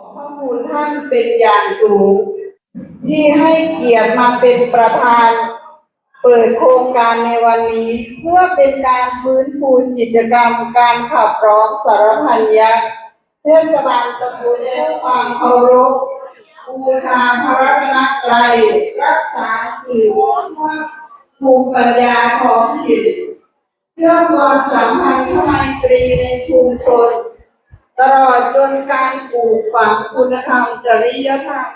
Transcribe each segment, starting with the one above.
ขอบพระคุณท่านเป็นอย่างสูง ที่ให้เกียรติมาเป็นประธาน เปิดโครงการในวันนี้ เพื่อเป็นการฟื้นฟูกิจกรรมการขับร้องสารพันยักษ์เทศบาลตำบลด้ความเคารพบูชาพระรัตนตรัยรักษาสื่อภูมิปัญญาท้องถิ่นเชื่อมความสัมพันธ์ไมตรีในชุมชน ตลอดจนการปลูกฝังคุณธรรมจริยธรรม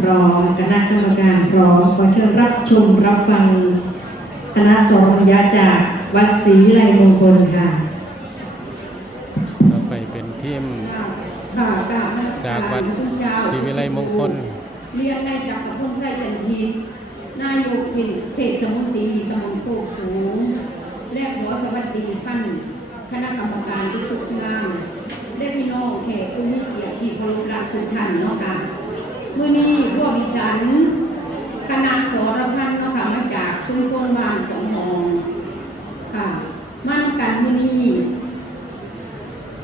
พร้อมคณะกรรมการพร้อมขอเชิญรับชมรับฟังคณะสงฆ์ยะจากวัดศรีวิไลมงคลค่ะ ต่อไปเป็นทีมค่ะกราบจากวัดศรีวิไลมงคล เรียนในจักรพงศ์ไส้จันทีนายกถิ่นเทศมนตรีตำบลโคกสูง และขอสวัสดีท่านคณะกรรมการทุกท่านและพี่น้องแขกผู้มีเกียรติที่เคารพรักทุกท่านเนาะค่ะ มื่อนี้พวกดิฉัน คณะสรพันธ์เนาะค่ะมาจากชุมชนบ้านสองหองค่ะมั่นกันมื่อนี้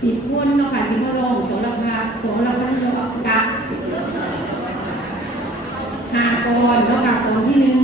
สิบคนเนาะค่ะสิบมาลองสรพันธ์สรพันธ์กับกับหากรเนาะค่ะกอนที่หนึ่ง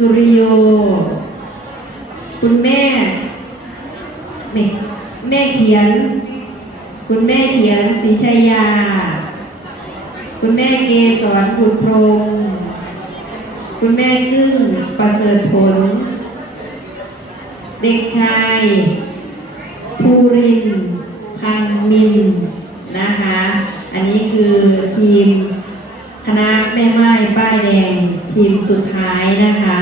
สุริโย คุณแม่แม่แม่เขียน คุณแม่เขียนศรีชัยา คุณแม่เกสรผุดพรมคุณแม่กึ้งประเสริฐผล เด็กชายภูริน พันมินนะคะ อันนี้คือทีมคณะแม่ไม้ป้ายแดง ทีมสุดท้ายนะคะ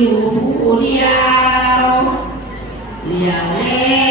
อยู่ผู้เดียวเดียวเล่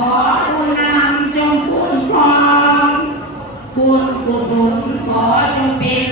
ขอคุณนามจงคุ้มครอง บุญกุศลขอจงเป็น